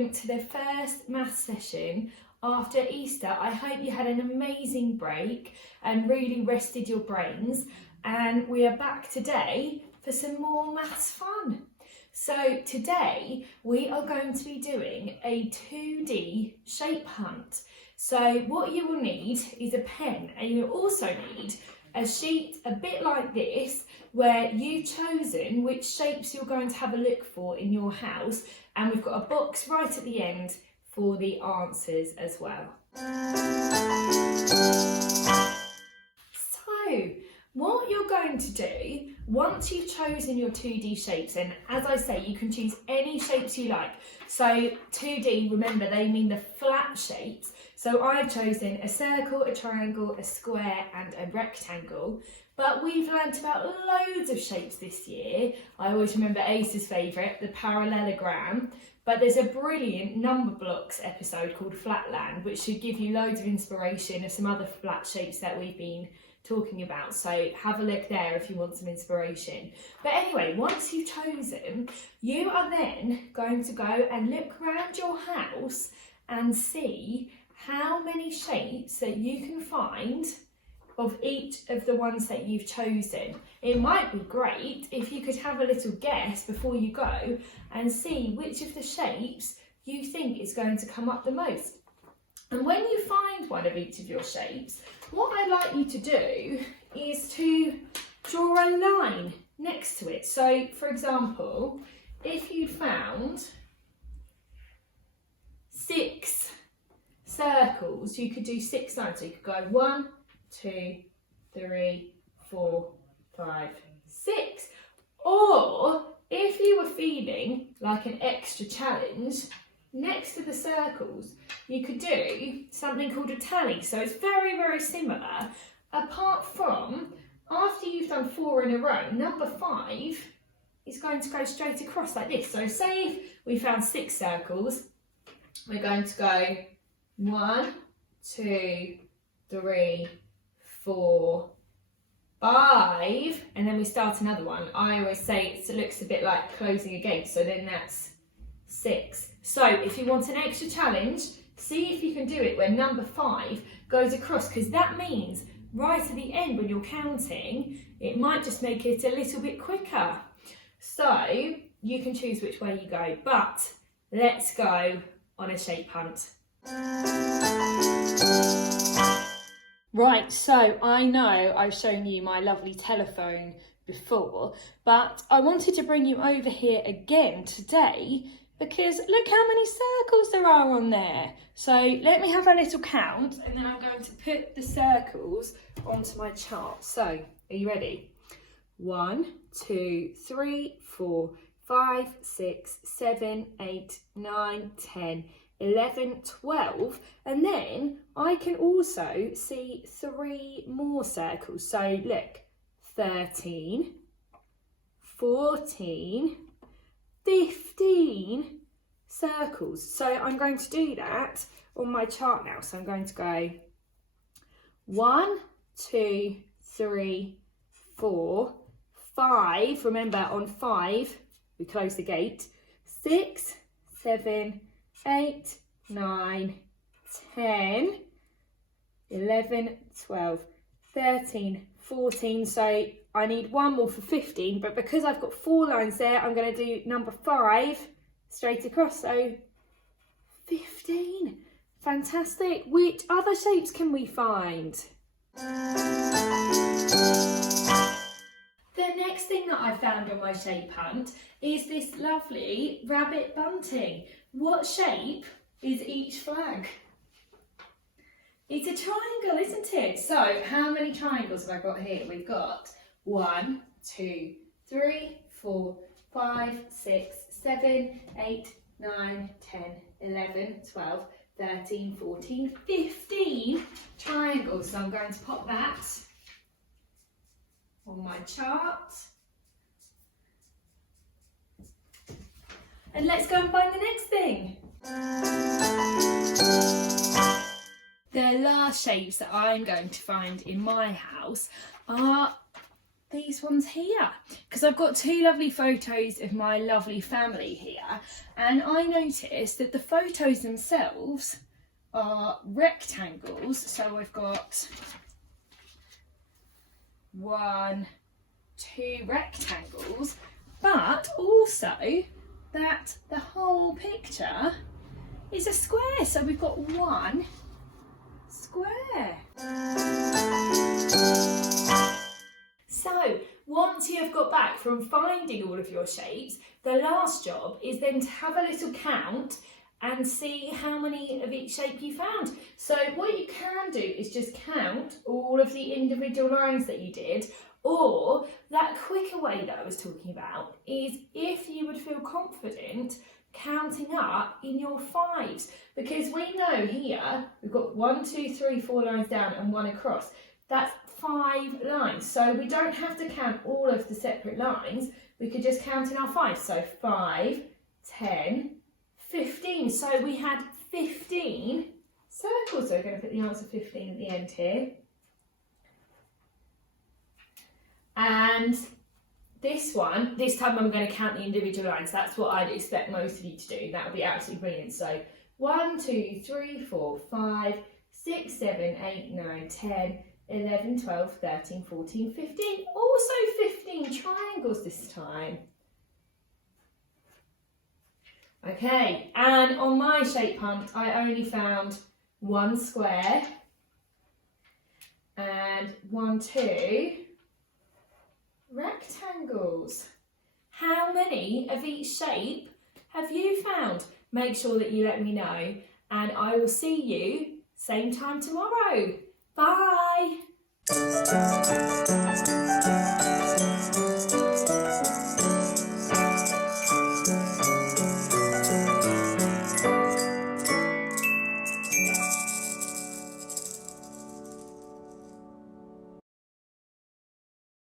welcome to the first maths session after Easter. I hope you had an amazing break and really rested your brains, and we are back today for some more maths fun. So today we are going to be doing a 2D shape hunt. So what you will need is a pen, and you'll also need a sheet a bit like this where you've chosen which shapes you're going to have a look for in your house, and we've got a box right at the end for the answers as well. So what you're going to do once you've chosen your 2D shapes, and as I say, you can choose any shapes you like. So 2D, remember, they mean the flat shapes. So I've chosen a circle, a triangle, a square and a rectangle. But we've learnt about loads of shapes this year. I always remember Ace's favourite, the parallelogram. But there's a brilliant number blocks episode called Flatland, which should give you loads of inspiration of some other flat shapes that we've been talking about. So have a look there if you want some inspiration. But anyway, once you've chosen, you are then going to go and look around your house and see how many shapes that you can find of each of the ones that you've chosen. It might be great if you could have a little guess before you go and see which of the shapes you think is going to come up the most. And when you find one of each of your shapes, what I'd like you to do is to draw a line next to it. So for example, if you found 6 circles, you could do 6 lines. So you could go 1, 2, 3, 4, 5, 6. Or if you were feeling like an extra challenge, next to the circles, you could do something called a tally. So it's very, very similar, apart from after you've done 4 in a row, number 5 is going to go straight across like this. So say if we found 6 circles, we're going to go 1, 2, 3, 4, 5, and then we start another one. I always say it looks a bit like closing a gate, so then that's 6. So if you want an extra challenge, see if you can do it where number 5 goes across, because that means right at the end when you're counting, it might just make it a little bit quicker. So you can choose which way you go, but let's go on a shape hunt. Right, so I know I've shown you my lovely telephone before, but I wanted to bring you over here again today because look how many circles there are on there. So let me have a little count, and then I'm going to put the circles onto my chart. So are you ready? 1, 2, 3, 4, 5, 6, 7, 8, 9, 10, 11, 12, and then I can also see 3 more circles. So look, 13, 14, 15 circles. So I'm going to do that on my chart now. So I'm going to go 1, 2, 3, 4, 5. Remember, on 5 we close the gate. 6, 7, 8, 9, 10, 11, 12, 13, 14. So I need 1 more for 15, but because I've got 4 lines there, I'm going to do number 5 straight across. So 15. Fantastic. Which other shapes can we find? The next thing that I found on my shape hunt is this lovely rabbit bunting. What shape is each flag? It's a triangle, isn't it? So how many triangles have I got here? We've got 1, 2, 3, 4, 5, 6, 7, 8, 9, 10, 11, 12, 13, 14, 15 triangles. So I'm going to pop that on my chart. And let's go and find the next thing. The last shapes that I'm going to find in my house are these ones here, because I've got two lovely photos of my lovely family here, and I noticed that the photos themselves are rectangles. So I've got 1, 2 rectangles, but also that the whole picture is a square. So we've got 1 square. So once you have got back from finding all of your shapes, the last job is then to have a little count and see how many of each shape you found. So what you can do is just count all of the individual lines that you did, or that quicker way that I was talking about is if you would feel confident counting up in your 5s, because we know here we've got 1, 2, 3, 4 lines down and 1 across. That's 5 lines, so we don't have to count all of the separate lines, we could just count in our 5. So 5, 10, 15. So we had 15 circles. So we're going to put the answer 15 at the end here. And this time I'm going to count the individual lines. That's what I'd expect most of you to do. That would be absolutely brilliant. So 1, 2, 3, 4, 5, 6, 7, 8, 9, 10, 11, 12, 13, 14, 15. Also 15 triangles this time. Okay, and on my shape hunt, I only found 1 square and 1, 2 rectangles. How many of each shape have you found? Make sure that you let me know, and I will see you same time tomorrow. Bye.